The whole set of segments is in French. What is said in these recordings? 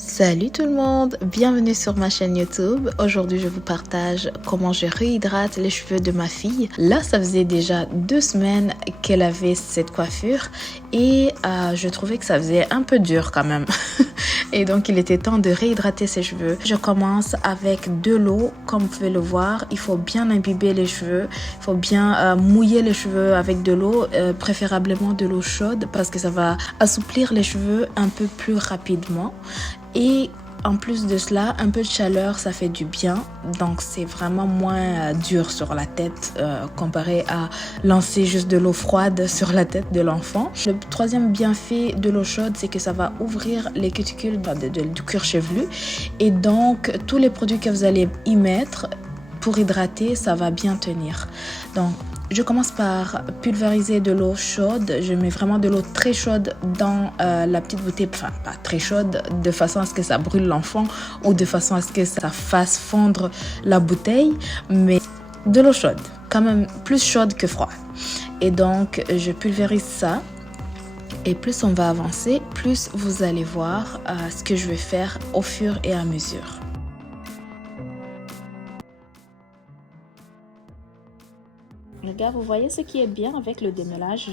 Salut tout le monde, bienvenue sur ma chaîne YouTube. Aujourd'hui, je vous partage comment je réhydrate les cheveux de ma fille. Là, ça faisait déjà 2 semaines qu'elle avait cette coiffure et je trouvais que ça faisait un peu dur quand même. Et donc, il était temps de réhydrater ses cheveux. Je commence avec de l'eau, comme vous pouvez le voir. Il faut bien imbiber les cheveux, il faut bien mouiller les cheveux avec de l'eau, préférablement de l'eau chaude parce que ça va assouplir les cheveux un peu plus rapidement. Et en plus de cela, un peu de chaleur, ça fait du bien. Donc, c'est vraiment moins dur sur la tête comparé à lancer juste de l'eau froide sur la tête de l'enfant. Le troisième bienfait de l'eau chaude, c'est que ça va ouvrir les cuticules du cuir chevelu. Et donc, tous les produits que vous allez y mettre pour hydrater, ça va bien tenir. Donc, je commence par pulvériser de l'eau chaude. Je mets vraiment de l'eau très chaude dans la petite bouteille. Enfin, pas très chaude, de façon à ce que ça brûle l'enfant ou de façon à ce que ça fasse fondre la bouteille. Mais de l'eau chaude, quand même plus chaude que froide. Et donc, je pulvérise ça. Et plus on va avancer, plus vous allez voir ce que je vais faire au fur et à mesure. Les gars, vous voyez ce qui est bien avec le démêlage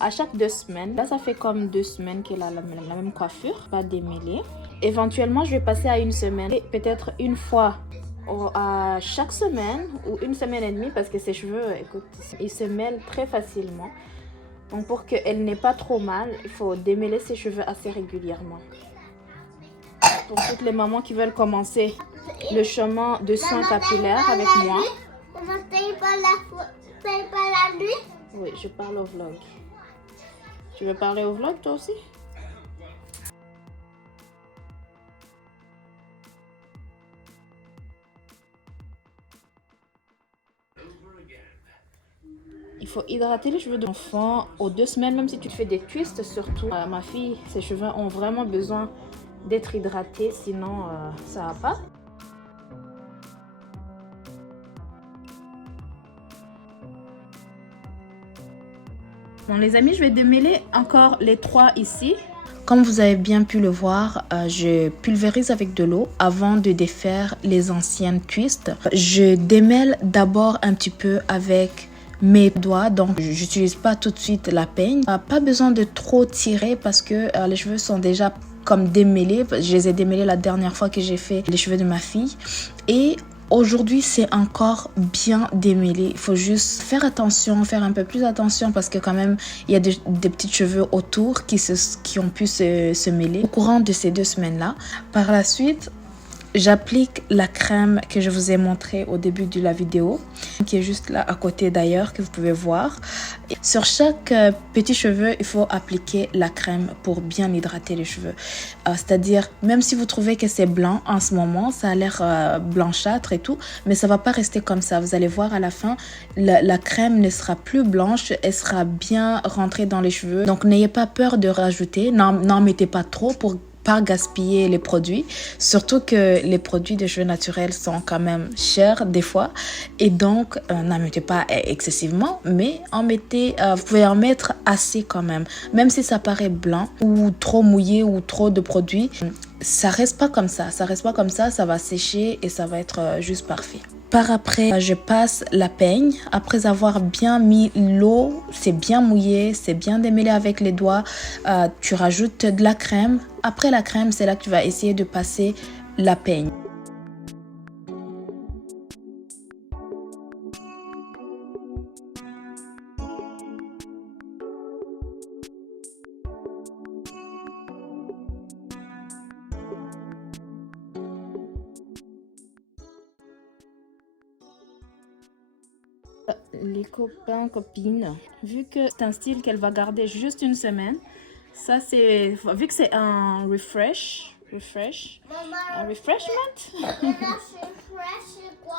à chaque 2 semaines. Là, ça fait comme 2 semaines qu'elle a la même coiffure, pas démêlée. Éventuellement, je vais passer à 1 semaine, et peut-être une fois à chaque semaine ou 1 semaine et demie parce que ses cheveux, écoute, ils se mêlent très facilement. Donc, pour qu'elle n'ait pas trop mal, il faut démêler ses cheveux assez régulièrement. Pour toutes les mamans qui veulent commencer le chemin de soins capillaires avec moi. C'est pas la nuit? Oui, je parle au vlog. Tu veux parler au vlog toi aussi? Il faut hydrater les cheveux de l'enfant aux 2 semaines, même si tu fais des twists surtout. Ma fille, ses cheveux ont vraiment besoin d'être hydratés, sinon ça va pas. Bon les amis, je vais démêler encore les 3 ici. Comme vous avez bien pu le voir, je pulvérise avec de l'eau avant de défaire les anciennes twists. Je démêle d'abord un petit peu avec mes doigts, donc j'utilise pas tout de suite la peigne. Pas besoin de trop tirer parce que les cheveux sont déjà comme démêlés. Je les ai démêlés la dernière fois que j'ai fait les cheveux de ma fille. Et aujourd'hui, c'est encore bien démêlé. Il faut juste faire attention, faire un peu plus attention parce que quand même, il y a des petits cheveux autour qui ont pu se mêler au courant de ces 2 semaines-là. Par la suite, j'applique la crème que je vous ai montrée au début de la vidéo, qui est juste là à côté d'ailleurs, que vous pouvez voir. Et sur chaque petit cheveu, il faut appliquer la crème pour bien hydrater les cheveux. C'est-à-dire, même si vous trouvez que c'est blanc en ce moment, ça a l'air blanchâtre et tout, mais ça va pas rester comme ça. Vous allez voir à la fin, la crème ne sera plus blanche, elle sera bien rentrée dans les cheveux. Donc, n'ayez pas peur de rajouter, n'en mettez pas trop pour pas gaspiller les produits, surtout que les produits de cheveux naturels sont quand même chers des fois et donc n'en mettez pas excessivement, mais vous pouvez en mettre assez quand même si ça paraît blanc ou trop mouillé ou trop de produits, ça reste pas comme ça, ça va sécher et ça va être juste parfait. Par après, je passe la peigne. Après avoir bien mis l'eau, c'est bien mouillé, c'est bien démêlé avec les doigts. Tu rajoutes de la crème. Après la crème, c'est là que tu vas essayer de passer la peigne. Les copains, copines, vu que c'est un style qu'elle va garder juste 1 semaine, ça c'est, vu que c'est un refreshment. C'est quoi?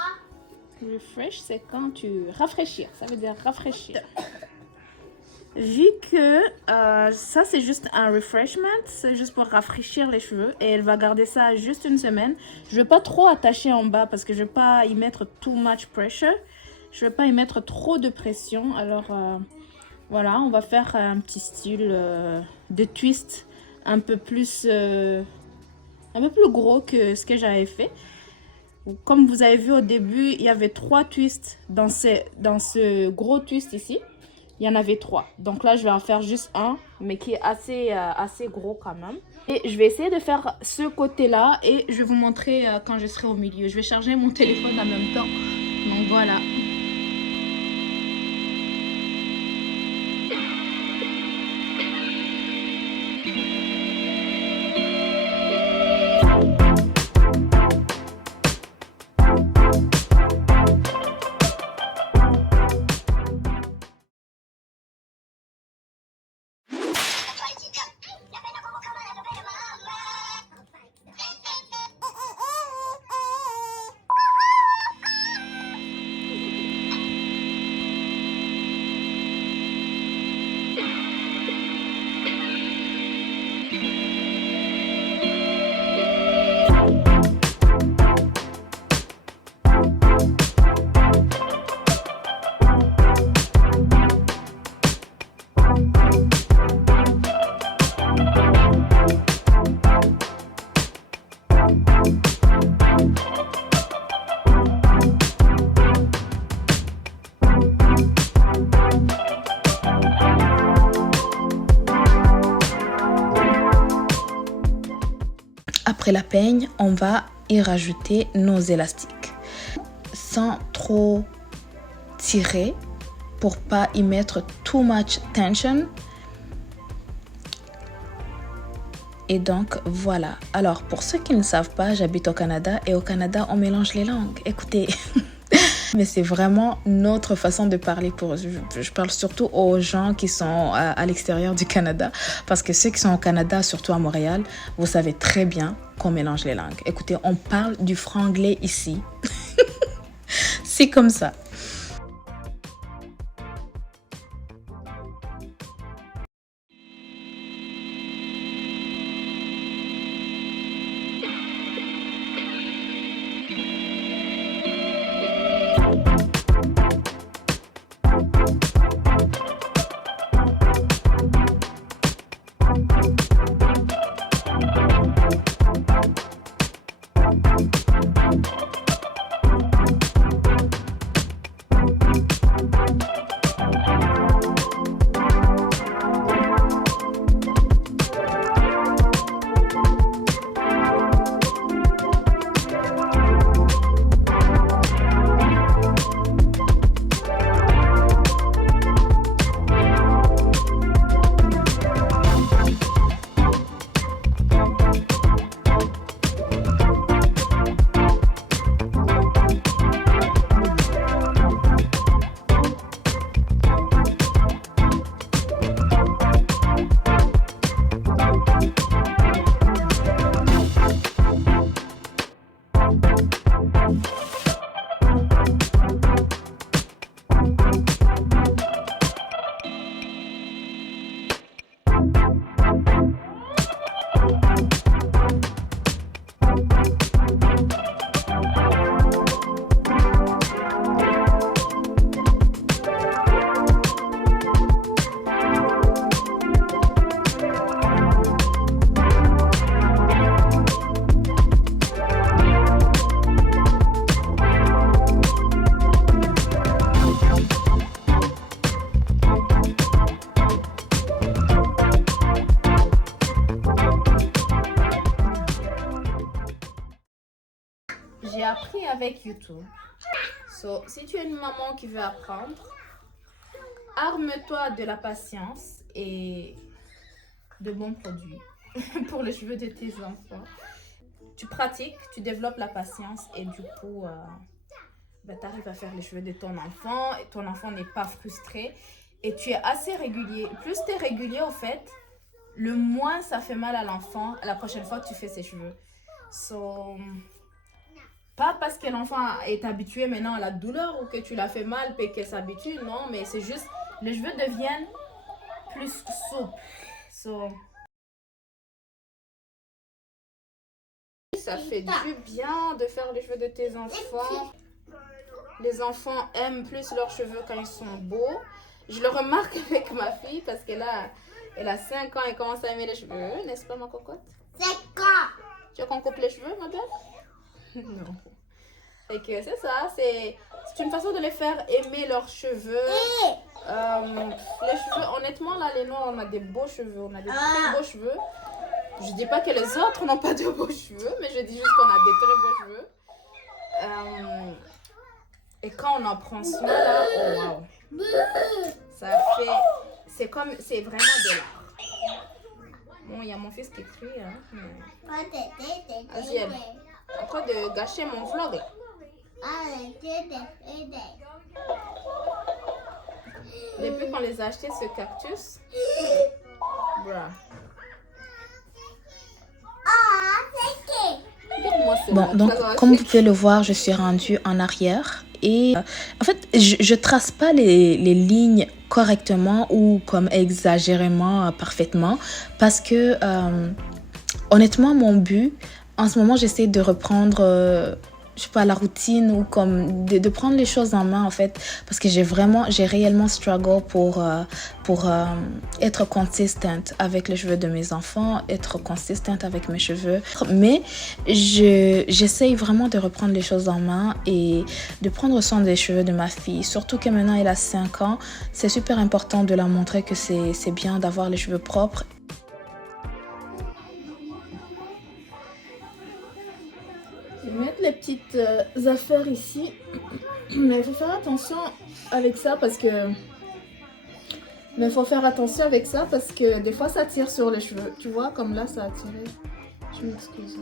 Refresh, c'est quand tu rafraîchir, ça veut dire rafraîchir. Vu que ça c'est juste un refreshment, c'est juste pour rafraîchir les cheveux et elle va garder ça juste une semaine. Je vais pas trop attacher en bas parce que je vais pas y mettre too much pressure. Je vais pas y mettre trop de pression. Alors voilà, on va faire un petit style de twist un peu plus gros que ce que j'avais fait. Comme vous avez vu au début, il y avait 3 twists dans ce gros twist ici. Il y en avait 3. Donc là, je vais en faire juste un, mais qui est assez gros quand même. Et je vais essayer de faire ce côté-là et je vais vous montrer quand je serai au milieu. Je vais charger mon téléphone en même temps. Donc voilà. Après la peigne, on va y rajouter nos élastiques sans trop tirer pour pas y mettre too much tension. Et donc voilà. Alors pour ceux qui ne savent pas, j'habite au Canada et au Canada on mélange les langues. Écoutez, mais c'est vraiment notre façon de parler. Je parle surtout aux gens qui sont à l'extérieur du Canada, parce que ceux qui sont au Canada, surtout à Montréal, vous savez très bien qu'on mélange les langues. Écoutez, on parle du franglais ici. C'est comme ça. J'ai appris avec YouTube. So, si tu es une maman qui veut apprendre, arme-toi de la patience et de bons produits pour les cheveux de tes enfants. Tu pratiques, tu développes la patience et du coup, tu arrives à faire les cheveux de ton enfant et ton enfant n'est pas frustré et tu es assez régulier. Plus tu es régulier au fait, le moins ça fait mal à l'enfant la prochaine fois que tu fais ses cheveux. So, pas parce que l'enfant est habitué maintenant à la douleur ou que tu l'as fait mal et qu'elle s'habitue, non, mais c'est juste, les cheveux deviennent plus souple. So, ça fait du bien de faire les cheveux de tes enfants. Les enfants aiment plus leurs cheveux quand ils sont beaux. Je le remarque avec ma fille parce qu'elle a 5 ans et commence à aimer les cheveux, n'est-ce pas ma cocotte? 5 ans. Tu veux qu'on coupe les cheveux, ma belle? Non. Fait que c'est ça, c'est une façon de les faire aimer leurs cheveux. Les cheveux, honnêtement, là, les noirs, on a des beaux cheveux, on a des très beaux cheveux. Je dis pas que les autres n'ont pas de beaux cheveux, mais je dis juste qu'on a des très beaux cheveux. Et quand on en prend soin, là, oh wow. Ça fait, c'est vraiment de l'art. Bon, il y a mon fils qui crie, hein. Asiel, en train de gâcher mon vlog. Depuis qu'on les a achetés, ce cactus, bon, donc comme vous pouvez le voir, je suis rendue en arrière et en fait je trace pas les lignes correctement ou comme exagérément parfaitement parce que honnêtement mon but en ce moment j'essaie de reprendre je sais pas, la routine ou comme de prendre les choses en main en fait parce que j'ai réellement struggle pour être consistante avec les cheveux de mes enfants, être consistante avec mes cheveux, mais j'essaye vraiment de reprendre les choses en main et de prendre soin des cheveux de ma fille, surtout que maintenant elle a 5 ans. C'est super important de leur montrer que c'est bien d'avoir les cheveux propres. Je vais mettre les petites affaires ici, mais il faut faire attention avec ça parce que... Mais il faut faire attention avec ça parce que des fois ça tire sur les cheveux. Tu vois, comme là ça a tiré. Je m'excuse.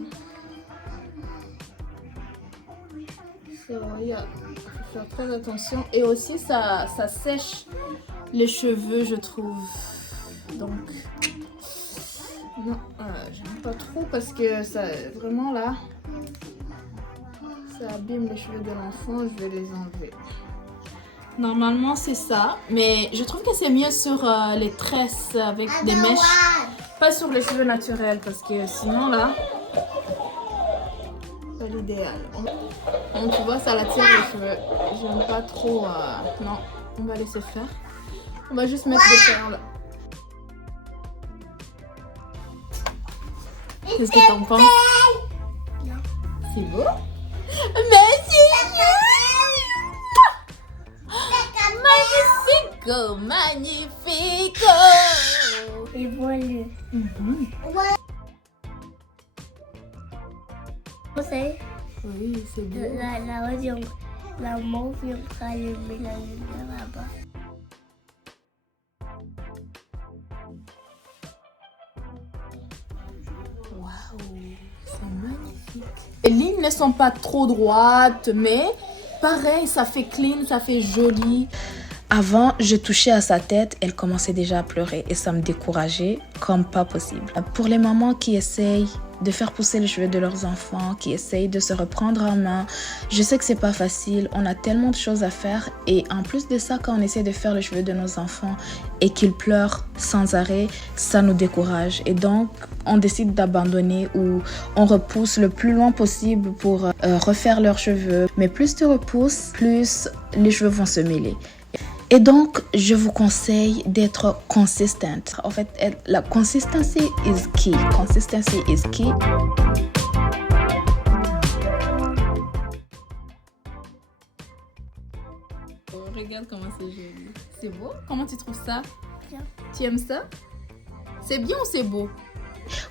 So, yeah. Il faut faire très attention. Et aussi ça sèche les cheveux, je trouve. Donc... Non, j'aime pas trop parce que ça... Vraiment là... Ça abîme les cheveux de l'enfant, je vais les enlever. Normalement c'est ça, mais je trouve que c'est mieux sur les tresses avec des mèches, pas sur les cheveux naturels parce que sinon là, c'est l'idéal. Donc tu vois, ça l'attire les cheveux. J'aime pas trop, non, on va laisser faire. On va juste mettre des perles. Qu'est-ce que t'en penses? C'est beau? Magnifico, magnifico. Et voilà. Vous savez, oui, c'est beau. La mauve, on sera le mélanger là-bas. Waouh, c'est magnifique. Les lignes ne sont pas trop droites, mais pareil, ça fait clean, ça fait joli. Avant, je touchais à sa tête, elle commençait déjà à pleurer et ça me décourageait comme pas possible. Pour les mamans qui essayent de faire pousser les cheveux de leurs enfants, qui essayent de se reprendre en main, je sais que c'est pas facile, on a tellement de choses à faire et en plus de ça, quand on essaie de faire les cheveux de nos enfants et qu'ils pleurent sans arrêt, ça nous décourage et donc on décide d'abandonner ou on repousse le plus loin possible pour refaire leurs cheveux. Mais plus tu repousses, plus les cheveux vont se mêler. Et donc, je vous conseille d'être consistante. En fait, la consistency is key. Consistency is key. Oh, regarde comment c'est joli. C'est beau? Comment tu trouves ça? Bien. Tu aimes ça? C'est bien ou c'est beau?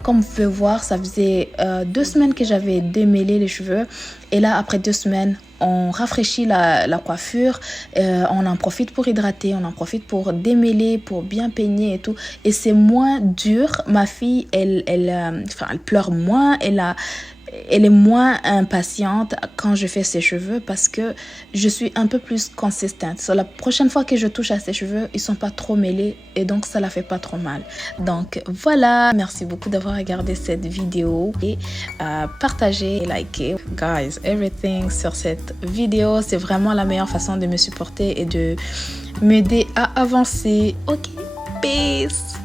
Comme vous pouvez voir, ça faisait 2 semaines que j'avais démêlé les cheveux. Et là, après 2 semaines, on rafraîchit la coiffure. On en profite pour hydrater, on en profite pour démêler, pour bien peigner et tout. Et c'est moins dur. Ma fille, elle pleure moins. Elle est moins impatiente quand je fais ses cheveux parce que je suis un peu plus consistante. So, la prochaine fois que je touche à ses cheveux, ils sont pas trop mêlés et donc ça la fait pas trop mal. Donc voilà, merci beaucoup d'avoir regardé cette vidéo et partagez et likez. Guys, everything sur cette vidéo, c'est vraiment la meilleure façon de me supporter et de m'aider à avancer. Ok? Peace.